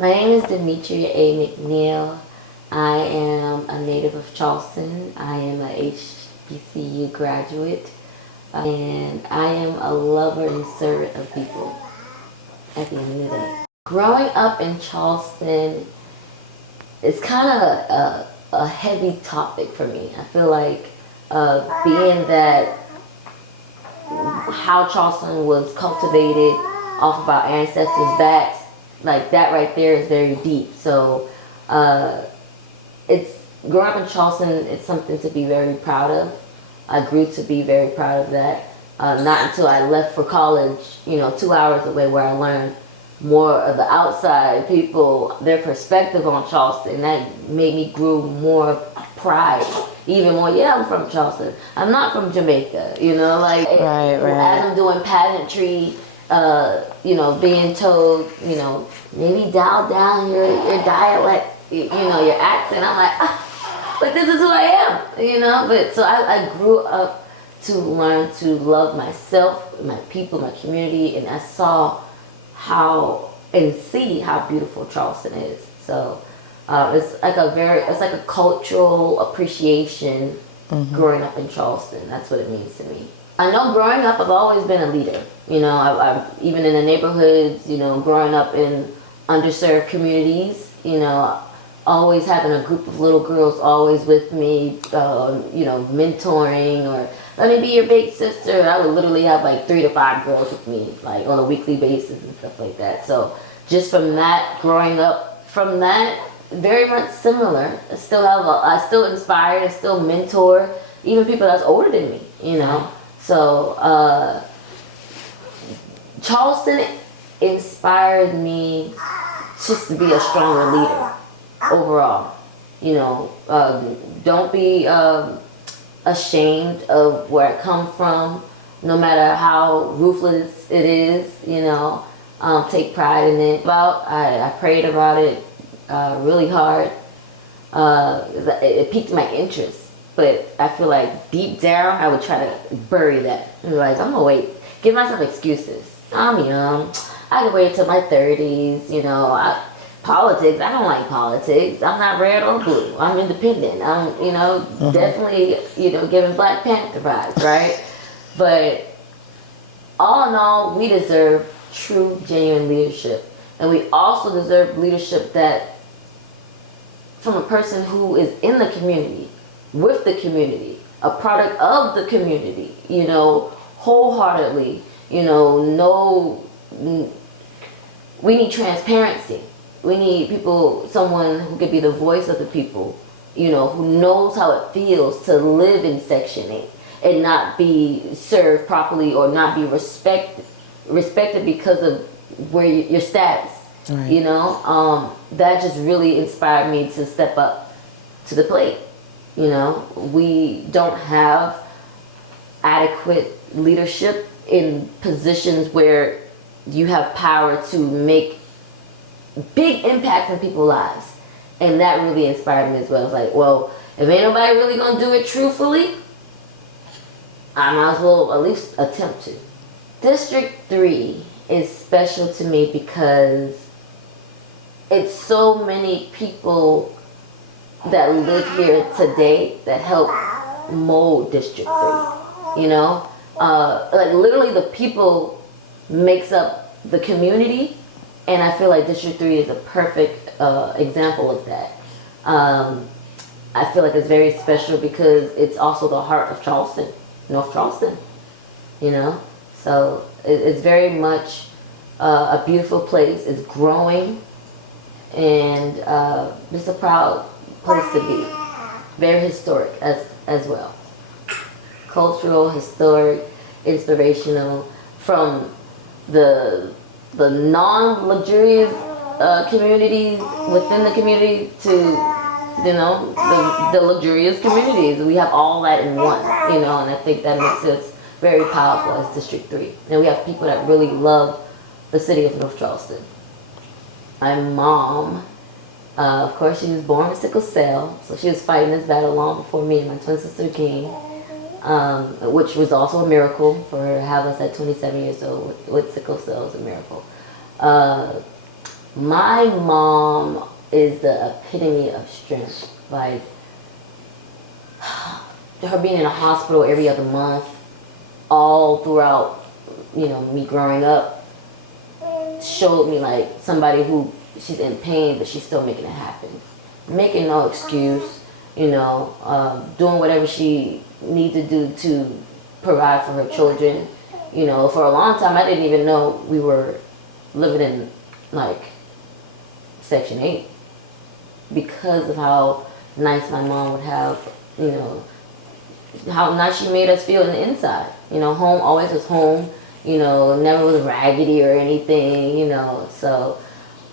My name is Demetria A. McNeil. I am a native of Charleston. I am a HBCU graduate, and I am a lover and servant of people at the end of the day. Growing up in Charleston is kind of a heavy topic for me. I feel like being that how Charleston was cultivated off of our ancestors' backs, like that right there is very deep. So it's growing up in Charleston, it's something to be very proud of. I grew to be very proud of that. Not until I left for college, 2 hours away, where I learned more of the outside people, their perspective on Charleston. That made me grow more pride, even more. Yeah, I'm from Charleston. I'm not from Jamaica, like Right. as I'm doing pageantry, being told, maybe dial down your dialect, your accent. I'm like, but this is who I am, But so I grew up to learn to love myself, my people, my community, and I saw see how beautiful Charleston is. So it's like a cultural appreciation. Growing up in Charleston, that's what it means to me. I know growing up, I've always been a leader. I even in the neighborhoods, growing up in underserved communities, always having a group of little girls always with me, mentoring, or let me be your big sister. I would literally have like 3 to 5 girls with me, like on a weekly basis and stuff like that. So just from that, growing up from that, very much similar. I still inspire, I still mentor, even people that's older than me, So Charleston inspired me just to be a stronger leader overall. Don't be ashamed of where I come from, no matter how ruthless it is. Take pride in it. I prayed about it really hard. It piqued my interest, but I feel like deep down I would try to bury that. Like, I'm gonna wait, give myself excuses. I'm young. I can wait till my 30s. Politics, I don't like politics. I'm not red or blue. I'm independent. I'm, definitely, giving Black Panther vibes, right? But all in all, we deserve true, genuine leadership. And we also deserve leadership that from a person who is in the community, with the community, a product of the community, wholeheartedly, we need transparency. We need someone who could be the voice of the people, who knows how it feels to live in Section 8 and not be served properly or not be respected because of where your status. Right. That just really inspired me to step up to the plate. We don't have adequate leadership in positions where you have power to make big impact in people's lives. And that really inspired me as well. It's like, well, if ain't nobody really gonna do it truthfully, I might as well at least attempt to. District 3 is special to me because it's so many people that live here today that help mold District 3. Like literally the people makes up the community, and I feel like District 3 is a perfect example of that. I feel like it's very special because it's also the heart of Charleston, North Charleston, So it's very much a beautiful place. It's growing, and just a proud place to be. Very historic as well. Cultural, historic, inspirational, from the non-luxurious communities within the community to the luxurious communities. We have all that in one, and I think that makes us very powerful as District 3. And we have people that really love the city of North Charleston. My mom, of course, she was born with sickle cell, so she was fighting this battle long before me and my twin sister came, which was also a miracle for her to have us at 27 years old with sickle cell is a miracle. My mom is the epitome of strength. Like, her being in a hospital every other month, all throughout, me growing up, showed me like somebody who, she's in pain, but she's still making it happen. Making no excuse, doing whatever she needs to do to provide for her children. For a long time, I didn't even know we were living in like Section 8 because of how nice my mom would have, how nice she made us feel in the inside. Home always was home, never was raggedy or anything, So,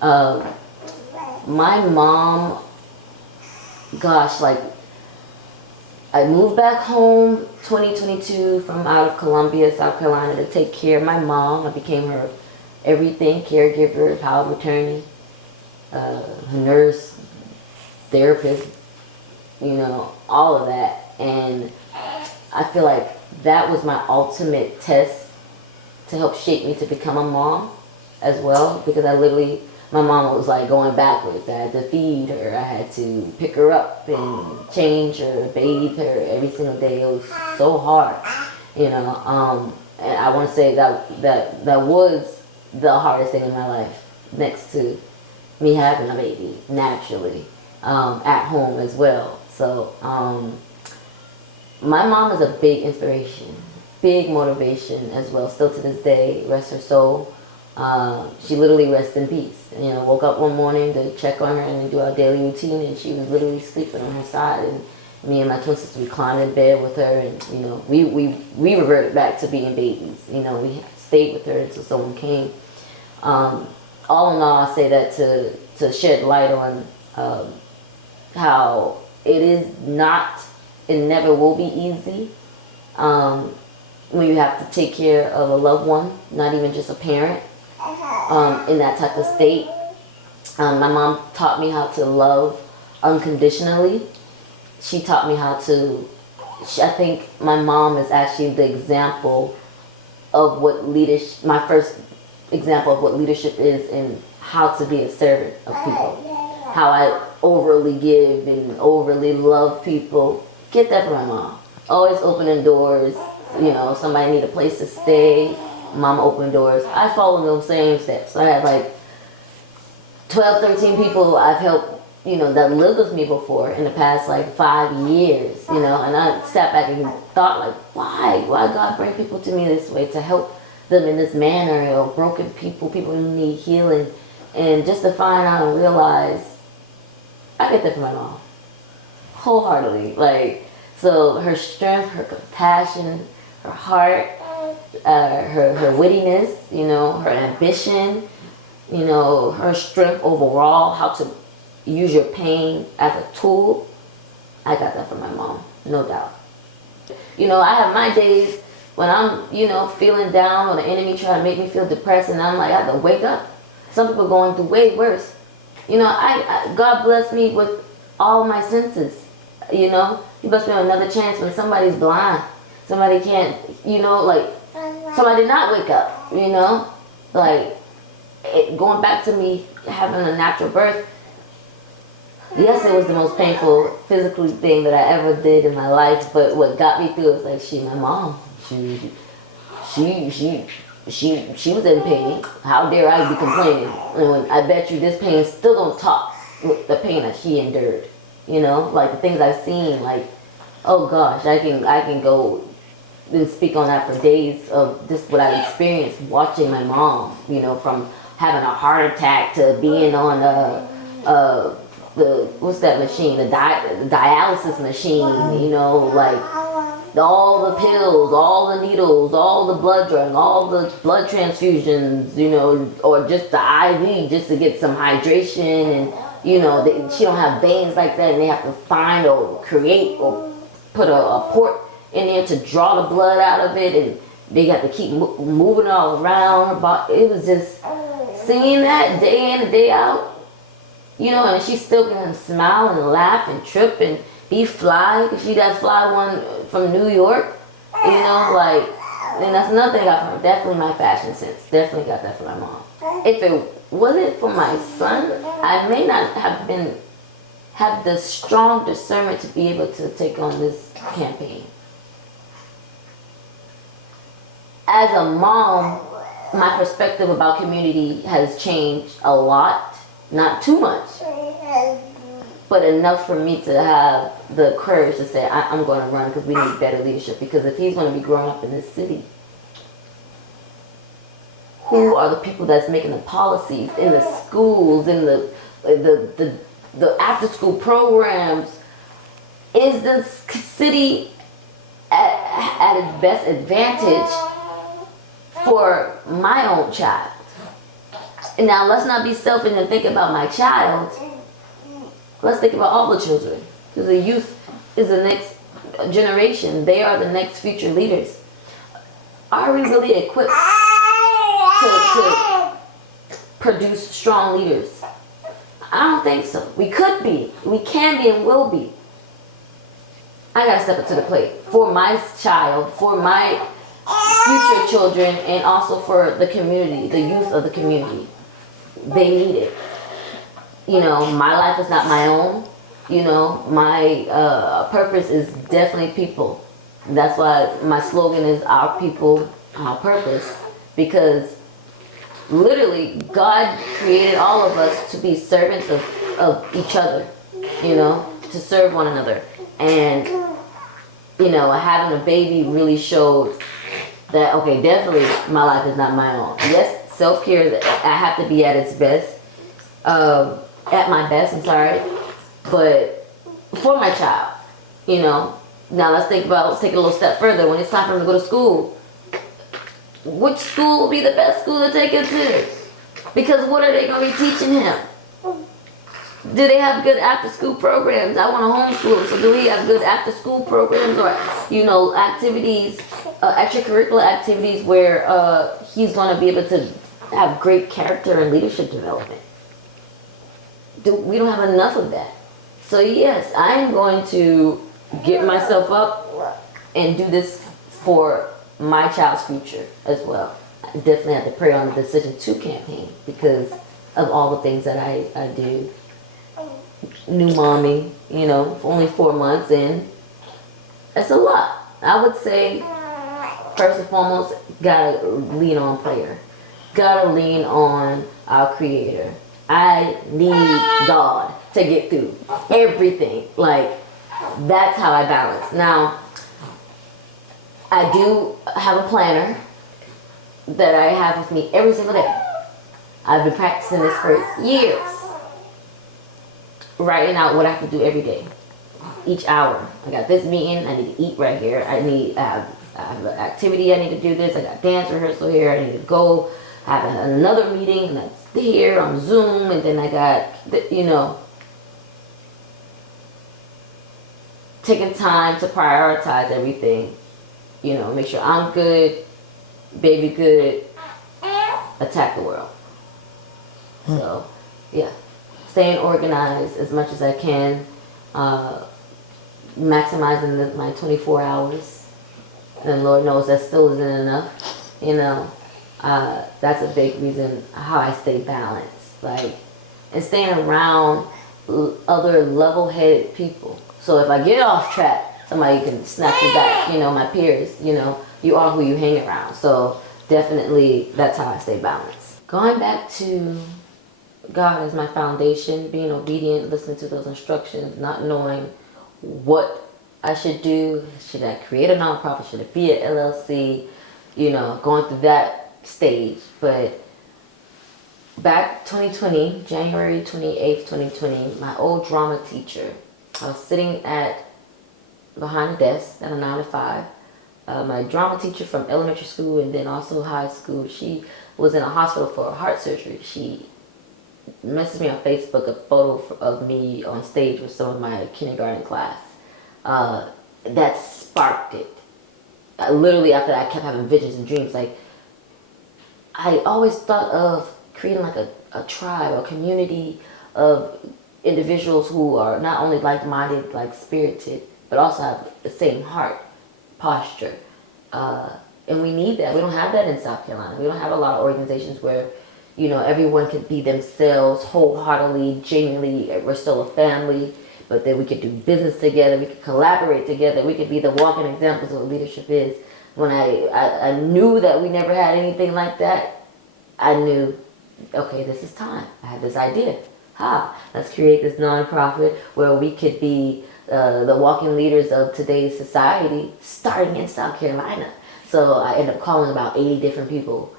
my mom, gosh, like, I moved back home 2022 from out of Columbia, South Carolina, to take care of my mom. I became her everything, caregiver, power of attorney, nurse, therapist, all of that. And I feel like that was my ultimate test to help shape me to become a mom as well, because my mom was like going backwards. I had to feed her, I had to pick her up and change her, bathe her every single day. It was so hard, and I want to say that was the hardest thing in my life, next to me having a baby naturally, at home as well. So my mom is a big inspiration, big motivation as well, still to this day, rest her soul. She literally rests in peace. Woke up one morning to check on her and do our daily routine, and she was literally sleeping on her side. And me and my twin sister reclined in bed with her, and we reverted back to being babies. We stayed with her until someone came. All in all, I say that to shed light on how it is not, it never will be easy. When you have to take care of a loved one, not even just a parent, in that type of state. My mom taught me how to love unconditionally. She taught me how to, I think my mom is actually the example of what leadership, my first example of what leadership is, and how to be a servant of people. How I overly give and overly love people. Get that from my mom. Always opening doors. Somebody need a place to stay, mom opened doors. I follow those same steps. I have like 12, 13 people I've helped, that lived with me before in the past like 5 years, and I sat back and thought like, why God bring people to me this way to help them in this manner, or broken people who need healing, and just to find out and realize I get that from my mom wholeheartedly. Like, so her strength, her compassion, her heart, her wittiness, her ambition, her strength overall, how to use your pain as a tool. I got that from my mom, no doubt. I have my days when I'm, feeling down, or the enemy trying to make me feel depressed, and I'm like, I have to wake up. Some people going through way worse. God bless me with all my senses. He blessed me with another chance when somebody's blind. Somebody can't, somebody did not wake up, like, going back to me having a natural birth. Yes, it was the most painful physically thing that I ever did in my life, but what got me through was like, my mom, she was in pain. How dare I be complaining? And I bet you this pain still don't talk with the pain that she endured. Like the things I've seen, like, oh gosh, I can go and speak on that for days of just what I've experienced watching my mom, from having a heart attack to being on the what's that machine, the dialysis machine, like all the pills, all the needles, all the blood drugs, all the blood transfusions, or just the IV just to get some hydration, and she don't have veins like that, and they have to find or create or put a port in there to draw the blood out of it, and they got to keep moving it all around her body. It was just seeing that day in and day out, and she still can smile and laugh and trip and be fly, because she does fly one from New York, like, and that's another thing I got from her. Definitely my fashion sense. Definitely got that from my mom. If it wasn't for my son, I may not have the strong discernment to be able to take on this campaign. As a mom, my perspective about community has changed a lot. Not too much, but enough for me to have the courage to say, I'm going to run because we need better leadership. Because if he's going to be growing up in this city, who are the people that's making the policies in the schools, in the after school programs? Is the city at its best advantage for my own child? And now let's not be selfish and think about my child. Let's think about all the children. Because the youth is the next generation. They are the next future leaders. Are we really equipped to produce strong leaders? I don't think so. We could be. We can be and will be. I gotta step up to the plate for my child, for my future children, and also for the community, the youth of the community. They need it. You know, my life is not my own. You know, my purpose is definitely people. That's why my slogan is our people, our purpose. Because literally, God created all of us to be servants of each other. You know, to serve one another. And, you know, having a baby really showed that, okay, definitely my life is not my own. Yes, self-care, I have to be at its best, at my best, I'm sorry, but for my child, you know. Now let's take it a little step further. When it's time for him to go to school, which school will be the best school to take him to? Because what are they going to be teaching him? Do they have good after-school programs? I want to homeschool, so do we have good after-school programs or, you know, activities, extracurricular activities where he's going to be able to have great character and leadership development? We don't have enough of that. So yes, I am going to get myself up and do this for my child's future as well. I definitely have to pray on the decision to campaign because of all the things that I do. New mommy, you know, only 4 months in. That's a lot. I would say, first and foremost, gotta lean on prayer. Gotta lean on our Creator. I need God to get through everything. Like, that's how I balance. Now, I do have a planner that I have with me every single day. I've been practicing this for years. Writing out what I have to do every day, each hour. I got this meeting, I need to eat right here. I have an activity, I need to do this. I got dance rehearsal here, I need to go. I have another meeting, and that's here on Zoom. And then I got, you know, taking time to prioritize everything. You know, make sure I'm good, baby good, attack the world. So, yeah. Staying organized as much as I can, maximizing my 24 hours. And Lord knows that still isn't enough, you know. That's a big reason how I stay balanced, like, and staying around other level-headed people. So if I get off track, somebody can snatch you back, you know, my peers, you know, you are who you hang around. So definitely that's how I stay balanced. Going back to God as my foundation, being obedient, listening to those instructions, not knowing what I should do. Should I create a nonprofit? Should it be an LLC? You know, going through that stage. But back 2020, January 28th, 2020, my old drama teacher, I was sitting behind the desk at a 9 to 5. My drama teacher from elementary school and then also high school, she was in a hospital for a heart surgery. She messaged me on Facebook a photo of me on stage with some of my kindergarten class. That sparked it. Literally after that, I kept having visions and dreams. Like, I always thought of creating like a tribe, a community of individuals who are not only like-minded, like-spirited, but also have the same heart posture. And we need that. We don't have that in South Carolina. We don't have a lot of organizations where You know, everyone can be themselves wholeheartedly, genuinely. We're still a family, but then we could do business together. We could collaborate together. We could be the walking examples of what leadership is. When I knew that we never had anything like that, I knew, okay, this is time. I had this idea. Let's create this nonprofit where we could be the walking leaders of today's society, starting in South Carolina. So I ended up calling about 80 different people,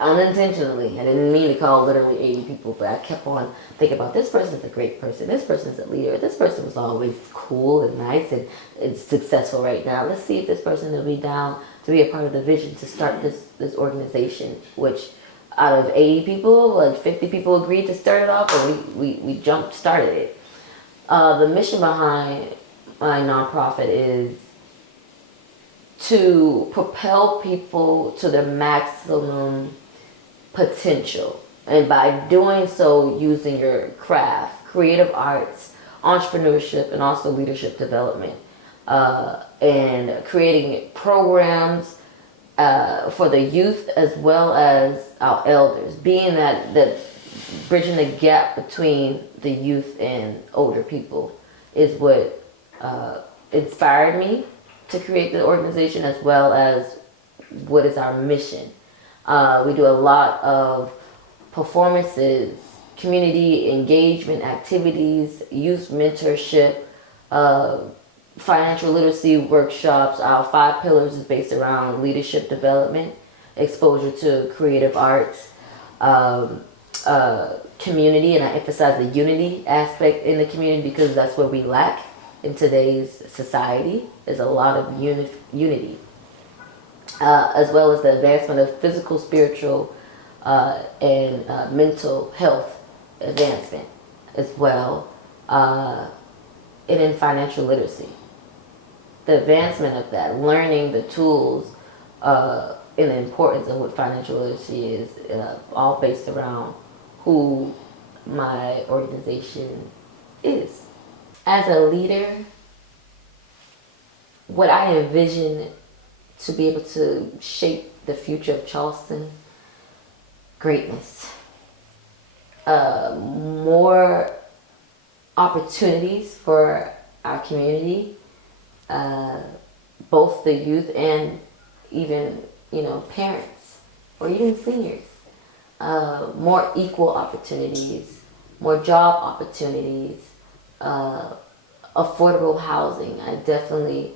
unintentionally. I didn't mean to call literally 80 people, but I kept on thinking about, this person's a great person, this person's a leader, this person was always cool and nice and it's successful right now. Let's see if this person will be down to be a part of the vision to start this organization, which out of 80 people, like 50 people agreed to start it off, and we jump started it. The mission behind my nonprofit is to propel people to their maximum potential. And by doing so, using your craft, creative arts, entrepreneurship, and also leadership development, and creating programs for the youth as well as our elders, being that bridging the gap between the youth and older people is what inspired me to create the organization, as well as what is our mission. We do a lot of performances, community engagement activities, youth mentorship, financial literacy workshops. Our 5 pillars is based around leadership development, exposure to creative arts, community, and I emphasize the unity aspect in the community because that's where we lack in today's society. There's a lot of unity, as well as the advancement of physical, spiritual, and mental health advancement as well, and in financial literacy. The advancement of that, learning the tools and the importance of what financial literacy is, all based around who my organization is. As a leader, what I envision to be able to shape the future of Charleston, greatness. More opportunities for our community, both the youth and even, parents or even seniors. More equal opportunities, more job opportunities, affordable housing. I definitely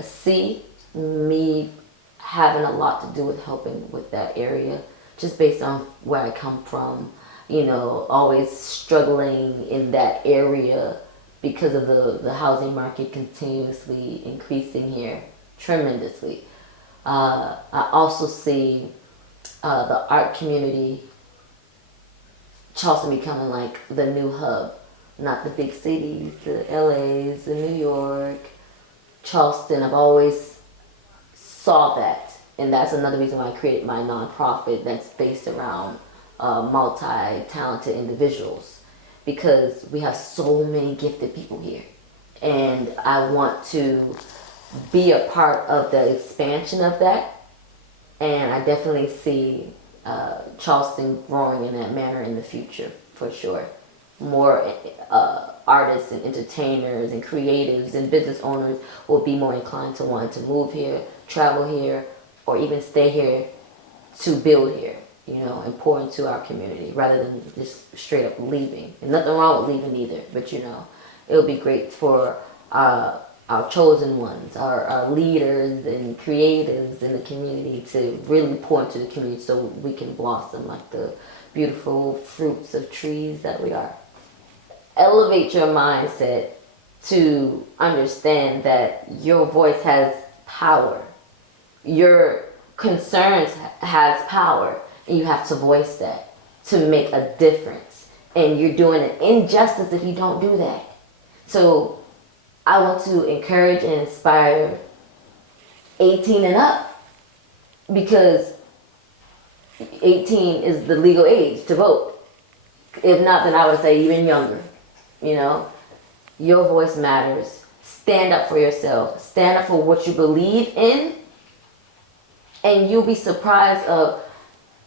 see me having a lot to do with helping with that area, just based on where I come from, always struggling in that area because of the housing market continuously increasing here tremendously. I also see the art community, Charleston becoming like the new hub, not the big cities, the LAs, the New York, Charleston. I've always saw that, and that's another reason why I created my nonprofit that's based around multi-talented individuals, because we have so many gifted people here, and I want to be a part of the expansion of that. And I definitely see Charleston growing in that manner in the future, for sure. More artists and entertainers and creatives and business owners will be more inclined to want to move here, travel here, or even stay here to build here, and pour into our community rather than just straight up leaving. And nothing wrong with leaving either, but it'll be great for our chosen ones, our leaders and creatives in the community to really pour into the community so we can blossom like the beautiful fruits of trees that we are. Elevate your mindset to understand that your voice has power. Your concerns has power, and you have to voice that to make a difference. And you're doing an injustice if you don't do that. So I want to encourage and inspire 18 and up, because 18 is the legal age to vote. If not, then I would say even younger. Your voice matters. Stand up for yourself. Stand up for what you believe in, and you'll be surprised of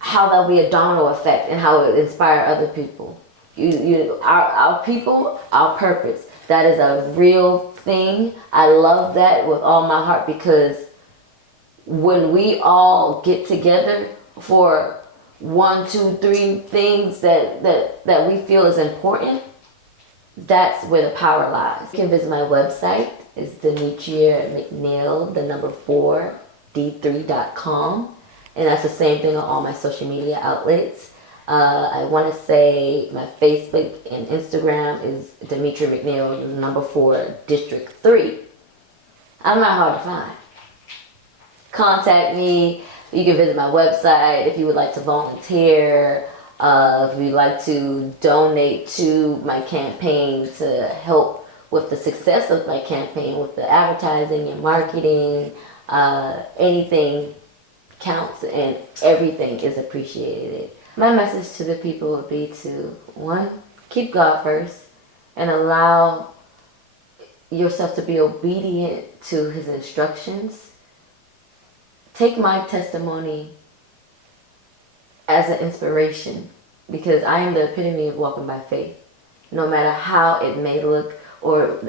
how that'll be a domino effect and how it would inspire other people. Our people, our purpose. That is a real thing. I love that with all my heart, because when we all get together for 1, 2, 3 things that we feel is important, that's where the power lies. You can visit my website. It's Demetria McNeil, the number 4, D3.com. And that's the same thing on all my social media outlets. I want to say my Facebook and Instagram is Demetria McNeil, number 4, District 3. I'm not hard to find. Contact me. You can visit my website if you would like to volunteer. If you'd like to donate to my campaign to help with the success of my campaign, with the advertising and marketing, anything counts and everything is appreciated. My message to the people would be to, 1, keep God first and allow yourself to be obedient to His instructions. Take my testimony as an inspiration, because I am the epitome of walking by faith. No matter how it may look, or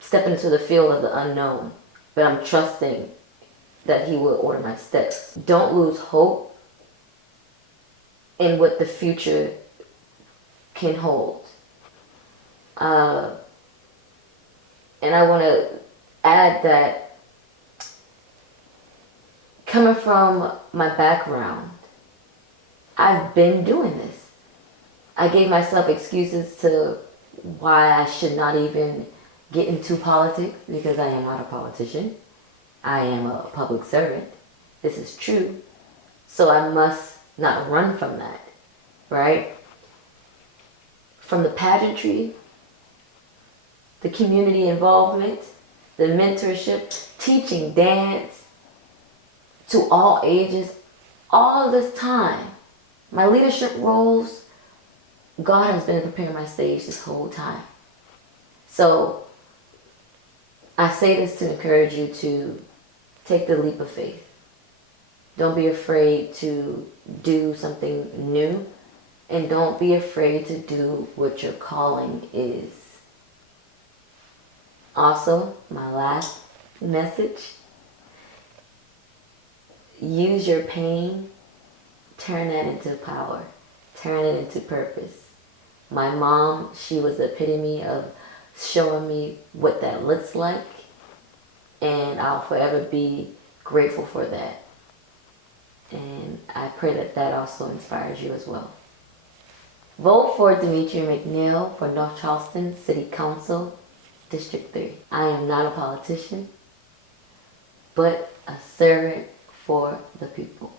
stepping into the field of the unknown, but I'm trusting that He will order my steps. Don't lose hope in what the future can hold. And I want to add that coming from my background, I've been doing this. I gave myself excuses to why I should not even get into politics, because I am not a politician. I am a public servant. This is true. So I must not run from that, right? From the pageantry, the community involvement, the mentorship, teaching dance to all ages, all this time, my leadership roles, God has been preparing my stage this whole time. So I say this to encourage you to take the leap of faith. Don't be afraid to do something new, and don't be afraid to do what your calling is. Also, my last message, use your pain, turn that into power, turn it into purpose. My mom, she was the epitome of showing me what that looks like, and I'll forever be grateful for that. And I pray that that also inspires you as well. Vote for Demetria McNeil for North Charleston City Council, District 3. I am not a politician, but a servant for the people.